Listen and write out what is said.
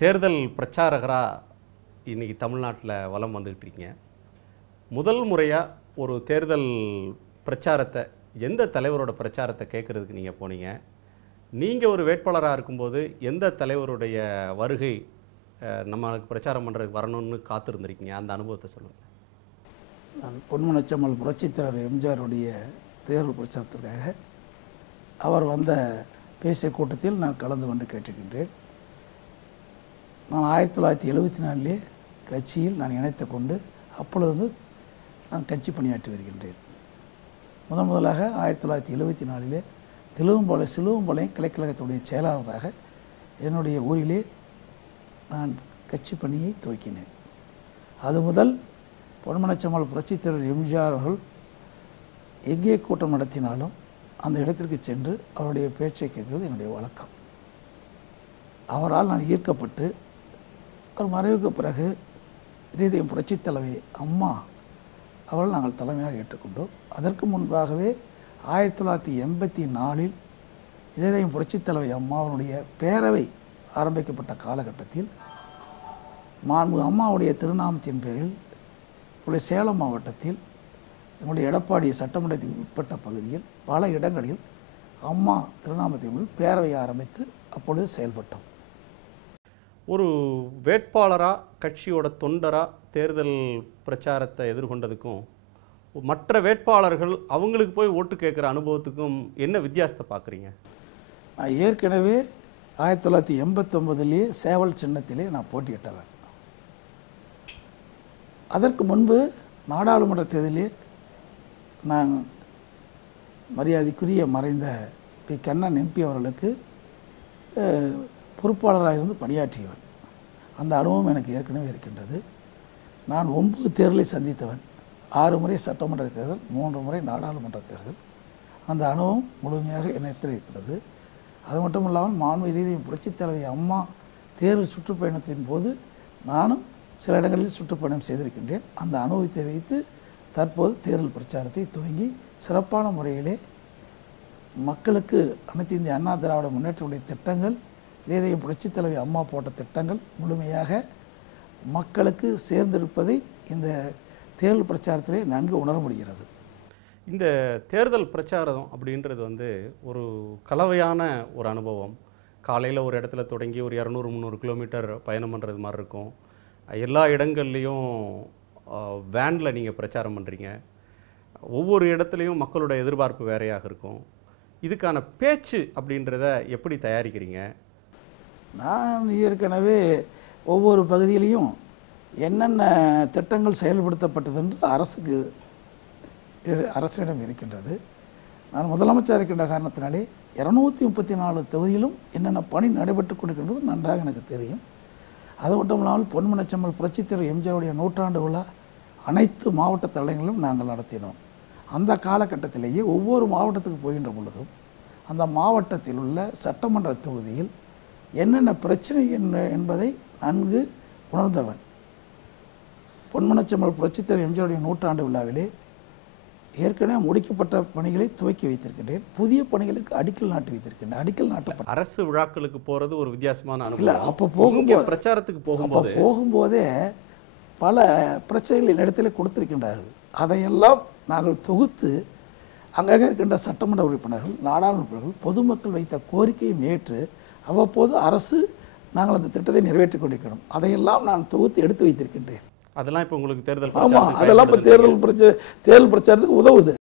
தேர்தல் பிரச்சாரகரா இன்னைக்கு தமிழ்நாட்டில் வலம் வந்துகிட்டு இருக்கீங்க. முதல் முறையாக ஒரு தேர்தல் பிரச்சாரத்தை எந்த தலைவரோட பிரச்சாரத்தை கேட்குறதுக்கு நீங்கள் போனீங்க? நீங்கள் ஒரு வேட்பாளராக இருக்கும்போது எந்த தலைவருடைய வருகை நம்மளுக்கு பிரச்சாரம் பண்ணுறதுக்கு வரணும்னு காத்திருந்திருக்கீங்க? அந்த அனுபவத்தை சொல்லுங்கள். நான் பொன்மனச்செம்மல் புரட்சித்தலைவர் எம்ஜிஆருடைய தேர்தல் பிரச்சாரத்திற்காக அவர் வந்த பேசிய கூட்டத்தில் நான் கலந்து கொண்டு கேட்டிருக்கின்றேன். நான் 1974 கட்சியில் நான் இணைத்து கொண்டு அப்பொழுது நான் கட்சி பணியாற்றி வருகின்றேன். முதலாக 1974 சிலுவம்பாளையம் கிளைக்கழகத்துடைய செயலாளராக என்னுடைய ஊரிலே நான் கட்சி பணியை துவக்கினேன். அது முதல் பொன்மனச்செம்மல் புரட்சித்தலைவர் எம்ஜிஆர் அவர்கள் எங்கே கூட்டம் நடத்தினாலும் அந்த இடத்திற்கு சென்று அவருடைய பேச்சை கேட்கிறது என்னுடைய வழக்கம். அவரால் நான் ஈர்க்கப்பட்டு அவர் மறைவுக்கு பிறகு இதயம் புரட்சித் தலைவி அம்மா அவர்கள் நாங்கள் தலைமையாக ஏற்றுக்கொண்டோம். அதற்கு முன்பாகவே 1984 இதயம் புரட்சித் தலைவி அம்மாவுடைய பேரவை ஆரம்பிக்கப்பட்ட காலகட்டத்தில் மாண்பு அம்மாவுடைய திருநாமத்தின் பேரில் நம்முடைய சேலம் மாவட்டத்தில் எங்களுடைய எடப்பாடி சட்டமன்றத்துக்கு உட்பட்ட பகுதியில் பல இடங்களில் அம்மா திருநாமத்தின் பேரவை ஆரம்பித்து அப்பொழுது செயல்பட்டோம். ஒரு வேட்பாளராக கட்சியோட தொண்டராக தேர்தல் பிரச்சாரத்தை எதிர்கொண்டதுக்கும் மற்ற வேட்பாளர்கள் அவங்களுக்கு போய் ஓட்டு கேட்குற அனுபவத்துக்கும் என்ன வித்தியாசத்தை பார்க்குறீங்க? நான் ஏற்கனவே 1989 சேவல் சின்னத்திலே நான் போட்டியிட்டவன். அதற்கு முன்பு நாடாளுமன்ற தேர்தலிலே நான் மரியாதைக்குரிய மறைந்த பி. கண்ணன் எம்பி அவர்களுக்கு பொறுப்பாளராக இருந்து பணியாற்றியவன். அந்த அனுபவம் எனக்கு ஏற்கனவே இருக்கின்றது. நான் 9 தேர்தலை சந்தித்தவன். 6 முறை சட்டமன்ற தேர்தல், 3 முறை நாடாளுமன்ற தேர்தல். அந்த அனுபவம் முழுமையாக என்னிடத்தில் இருக்கிறது. அது மட்டும் இல்லாமல் மாண்பு இதயம் புரட்சித் தலைவி அம்மா தேர்தல் சுற்றுப்பயணத்தின் போது நானும் சில இடங்களில் சுற்றுப்பயணம் செய்திருக்கின்றேன். அந்த அனுபவத்தை வைத்து தற்போது தேர்தல் பிரச்சாரத்தை துவங்கி சிறப்பான முறையிலே மக்களுக்கு அனைத்து இந்திய அண்ணா திராவிட முன்னேற்றத்துடைய திட்டங்கள், இதயம் புரட்சித் தலைவி அம்மா போட்ட திட்டங்கள் முழுமையாக மக்களுக்கு சேர்ந்திருப்பதை இந்த தேர்தல் பிரச்சாரத்திலே நன்கு உணர முடிகிறது. இந்த தேர்தல் பிரச்சாரம் அப்படின்றது ஒரு கலவையான ஒரு அனுபவம். காலையில் ஒரு இடத்துல தொடங்கி ஒரு 200-300 கிலோமீட்டர் பயணம் பண்ணுறது மாதிரி இருக்கும். எல்லா இடங்கள்லேயும் வேனில் நீங்கள் பிரச்சாரம் பண்ணுறீங்க. ஒவ்வொரு இடத்துலையும் மக்களோட எதிர்பார்ப்பு வேறையாக இருக்கும். இதுக்கான பேச்சு அப்படின்றத எப்படி தயாரிக்கிறீங்க? நான் ஏற்கனவே ஒவ்வொரு பகுதியிலையும் என்னென்ன திட்டங்கள் செயல்படுத்தப்பட்டது என்று அரசிடம் இருக்கின்றது. நான் முதலமைச்சர் இருக்கின்ற காரணத்தினாலே 234 தொகுதியிலும் என்னென்ன பணி நடைபெற்று கொண்டிருக்கின்றது நன்றாக எனக்கு தெரியும். அது மட்டும் இல்லாமல் பொன்மனச்செம்மல் புரட்சித் தலைவர் எம்ஜிஆருடைய 100ஆண்டு விழா அனைத்து மாவட்ட தலைவர்களும் நாங்கள் நடத்தினோம். அந்த காலகட்டத்திலேயே ஒவ்வொரு மாவட்டத்துக்கு போகின்ற பொழுதும் அந்த மாவட்டத்தில் உள்ள சட்டமன்ற தொகுதியில் என்னென்ன பிரச்சனை என்பதை நன்கு உணர்ந்தவன். பொன்மனச்செம்மல் புரட்சித் தலைவர் எம்ஜிஆருடைய 100ஆண்டு விழாவிலே ஏற்கனவே முடிக்கப்பட்ட பணிகளை துவக்கி வைத்திருக்கின்றேன். புதிய பணிகளுக்கு அடிக்கல் நாட்டி வைத்திருக்கின்றேன். அடிக்கல் நாட்டப்பட்ட அரசு விழாக்களுக்கு போகிறது ஒரு வித்தியாசமான இல்லை. அனுபவம். அப்போ போகும்போது பிரச்சாரத்துக்கு போகும்போதே பல பிரச்சனைகள் இடத்துல கொடுத்திருக்கின்றார்கள். அதையெல்லாம் நாங்கள் தொகுத்து அங்கங்கே இருக்கின்ற சட்டமன்ற உறுப்பினர்கள், நாடாளுமன்ற உறுப்பினர்கள், பொதுமக்கள் வைத்த கோரிக்கையும் ஏற்று அவ்வப்போது அரசு நாங்கள் அந்த திட்டத்தை நிறைவேற்றிக் கொண்டிருக்கிறோம். அதையெல்லாம் நான் தொகுத்து எடுத்து வைத்திருக்கின்றேன். அதெல்லாம் இப்போ உங்களுக்கு தேர்தல் ஆமாம், அதெல்லாம் இப்போ தேர்தல் பிரச்சாரத்துக்கு உதவுது.